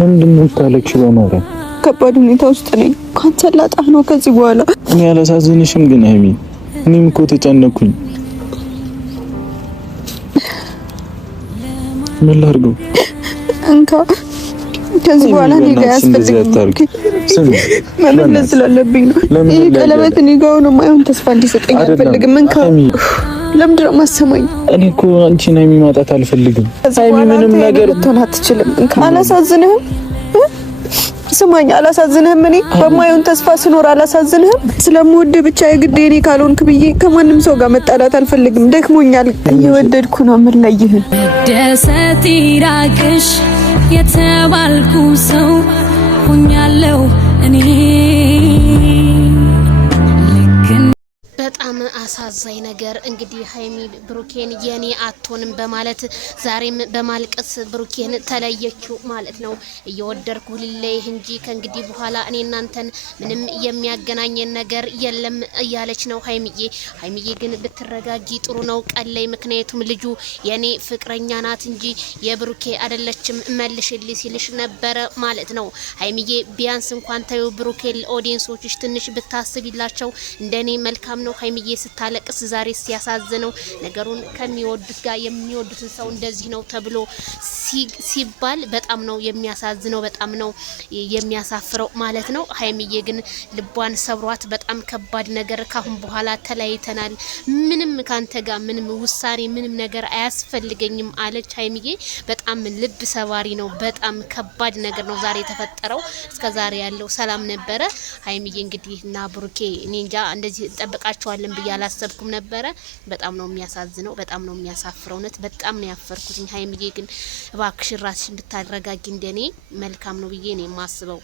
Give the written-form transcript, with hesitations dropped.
ምንድነው ታለቅሽው? በማለት ከባድ ሁኔታ ውስጥ ነኝ። ካንተ ላጣህ ነው ከዚህ በኋላ። እኔ አላሳዝንሽም ግን ሀይሚ፣ እኔም እኮ ተጨነኩኝ። ምን ላድርገው? እንካ ከዚህ በኋላ እኔ ጋር ያስፈልጋል። መመለስ ስላለብኝ ነው። ይሄ ቀለበት እኔ ጋር ነው። ማይሆን ተስፋ እንዲሰጠኝ አልፈልግም። እንካ ለምንድን ነው የማሰማኝ? እኔ እኮ አንቺን ሀይሚ ማጣት አልፈልግም። ሀይሚ ምንም ነገር ልትሆን አትችልም። እንካ አላሳዝንህም? ስማኝ፣ አላሳዝንህም? እኔ በማይሆን ተስፋ ስኖር አላሳዝንህም? ስለምወድህ ብቻ የግድ እኔ ካልሆንክ ብዬ ከማንም ሰው ጋር መጣላት አልፈልግም። ደክሞኛል። እየወደድኩ ነው። ምን ለይህን ደሰት ይራቅሽ የተባልኩ ሰው ሆኛለሁ እኔ። በጣም አሳዛኝ ነገር እንግዲህ ሀይሚ ብሩኬን የኔ አትሆንም በማለት ዛሬም በማልቀስ ብሩኬን ተለየችው ማለት ነው። እየወደድኩ ልለይህ እንጂ ከእንግዲህ በኋላ እኔ እናንተን ምንም የሚያገናኘን ነገር የለም እያለች ነው ሀይሚዬ ግን ብትረጋጊ ጥሩ ነው ቀለይ። ምክንያቱም ልጁ የኔ ፍቅረኛ ናት እንጂ የብሩኬ አይደለችም መልሽልኝ ሲልሽ ነበረ ማለት ነው። ሀይሚዬ ቢያንስ እንኳን ታዩ ብሩኬ ኦዲየንሶችሽ ትንሽ ብታስቢላቸው እንደኔ መልካም ነው። ሀይሚዬ ስታለቅስ ዛሬ ሲያሳዝነው ነገሩን ከሚወዱት ጋር የሚወዱትን ሰው እንደዚህ ነው ተብሎ ሲባል በጣም ነው የሚያሳዝነው፣ በጣም ነው የሚያሳፍረው ማለት ነው። ሀይሚዬ ግን ልቧን ሰብሯት በጣም ከባድ ነገር ካሁን በኋላ ተለያይተናል፣ ምንም ካንተ ጋር ምንም ውሳኔ ምንም ነገር አያስፈልገኝም አለች ሀይሚዬ። በጣም ልብ ሰባሪ ነው፣ በጣም ከባድ ነገር ነው ዛሬ የተፈጠረው። እስከ ዛሬ ያለው ሰላም ነበረ። ሀይሚዬ እንግዲህ እና ብሩኬ እኔ እንጃ እንደዚህ እንጠብቃቸዋለን ብዬ አላሰብኩም ነበረ። በጣም ነው የሚያሳዝነው፣ በጣም ነው የሚያሳፍረው። እውነት በጣም ነው ያፈርኩት። ሀይሚዬ ግን እባክሽ ራስሽን ብታረጋጊ እንደኔ መልካም ነው ብዬ ነው የማስበው።